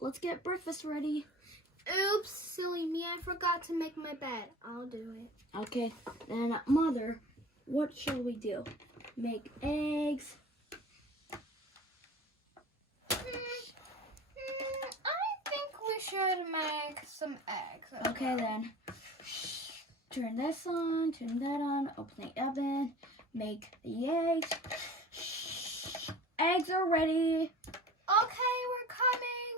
let's get breakfast ready. Oops, silly me. I forgot to make my bed. I'll do it. Okay, then Mother, what shall we do? Make eggs. I think we should make some eggs. Okay then. Turn this on, turn that on, open the oven, make the eggs. Eggs are ready. Okay, we're coming.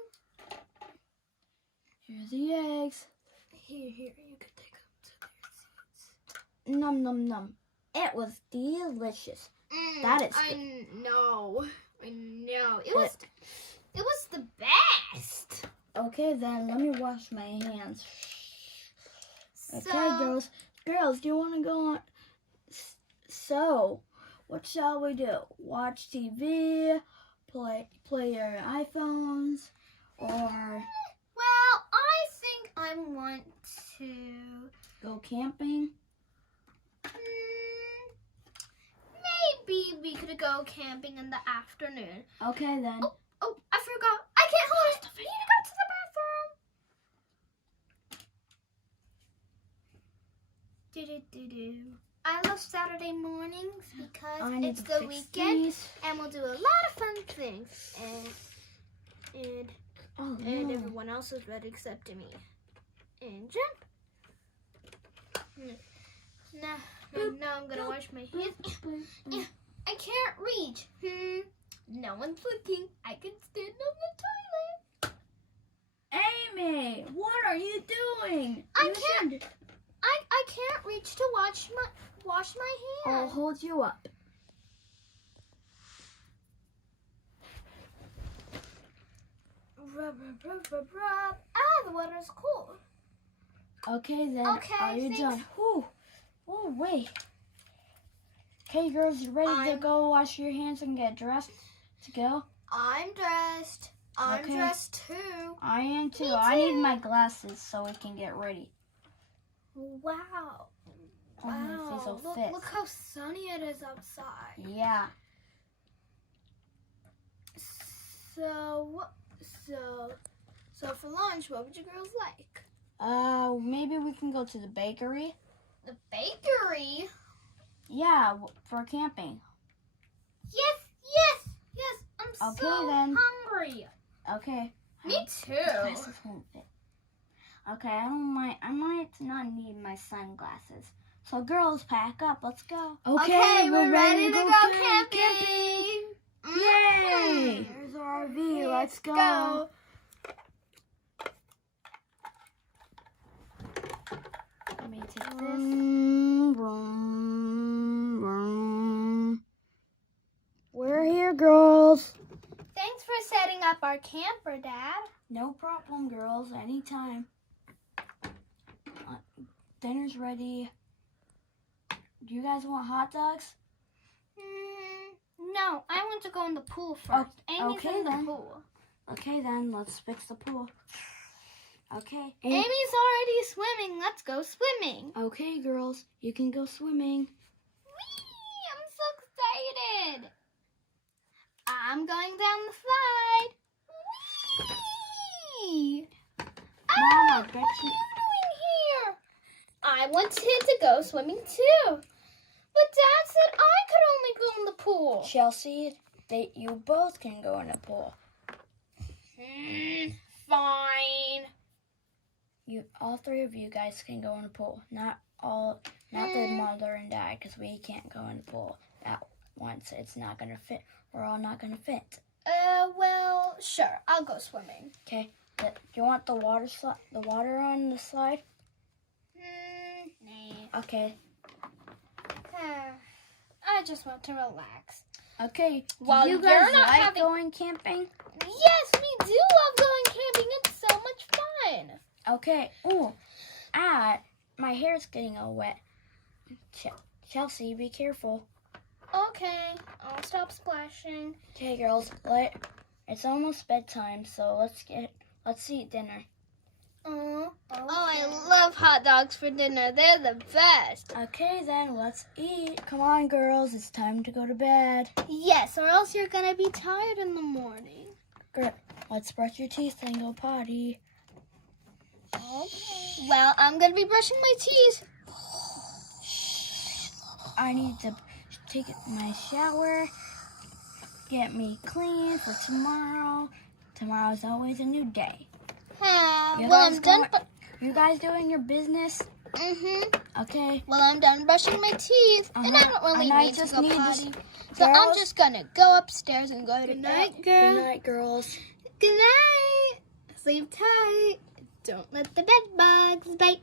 Here's the eggs. Here, you can take them to their seats. Num num num. It was delicious. That is good. I know. It was the best. Okay then, let me wash my hands. Okay, So, girls, do you want to go on? So, what shall we do? Watch TV, play your iPhones, or well, I think I want to go camping? Maybe we could go camping in the afternoon. Okay then. Oh, I forgot. I can't hold it. I need to go to the bathroom. I love Saturday mornings because it's the weekend and we'll do a lot of fun things. And everyone else is ready except me. And jump. Now I'm gonna wash my hands. I can't reach. No one's looking. I can stand on the toilet. Amy, what are you doing? I can't reach to wash my hands. I'll hold you up. Rub. The water's cold. Okay then. Okay, Are you thanks. done? Oh, wait. Okay, girls, you ready to go wash your hands and get dressed to go? I'm dressed. I'm Okay. dressed too. I am too. Me I need too. my glasses so we can get ready. Wow. Oh, my face will fit. Look how sunny it is outside. Yeah. So for lunch, what would you girls like? Maybe we can go to the bakery. The bakery? Yeah, for camping. Yes. I'm Okay, so then. hungry. Okay. Me too. My glasses won't fit. Okay, I might not need my sunglasses. So girls, pack up. Let's go. Okay, we're ready to go camping. Yay! Here's our RV. Let's go. Let me take this. We're here, girls. Thanks for setting up our camper, Dad. No problem, girls. Anytime. Dinner's ready. Do you guys want hot dogs? No, I want to go in the pool first. Amy's okay in the then. pool. Okay then, let's fix the pool. Okay. Amy's already swimming. Let's go swimming. Okay, girls, you can go swimming. Whee! I'm so excited. I'm going down the slide. Whee! Mom, I bet What are you... you doing here? I wanted to go swimming too. But Dad said I could only go in the pool. Chelsea, you both can go in the pool. Fine. All three of you guys can go in the pool. Not the mother and dad, because we can't go in the pool at once. It's not gonna fit. We're all not gonna fit. Well, sure. I'll go swimming. Okay. Do you want the water on the slide? Nah. Okay. I just want to relax. Okay. While you you're guys not like having- going camping? Yes, we do love going camping. It's so much fun. Okay. Oh, my hair's getting all wet. Chelsea, be careful. Okay, I'll stop splashing. Okay, girls. It's almost bedtime, so let's eat dinner. Oh, I love hot dogs for dinner. They're the best. Okay, then let's eat. Come on, girls. It's time to go to bed. Yes, or else you're gonna be tired in the morning. Let's brush your teeth and go potty. Well, I'm gonna be brushing my teeth. I need to take my shower, get me clean for tomorrow. Tomorrow's always a new day. I'm done. You guys doing your business? Mm-hmm. Okay. Well, I'm done brushing my teeth, and I don't really need to go potty. So Girls? I'm just gonna go upstairs and go to bed. Good night, girls. Good night. Sleep tight. Don't let the bed bugs bite.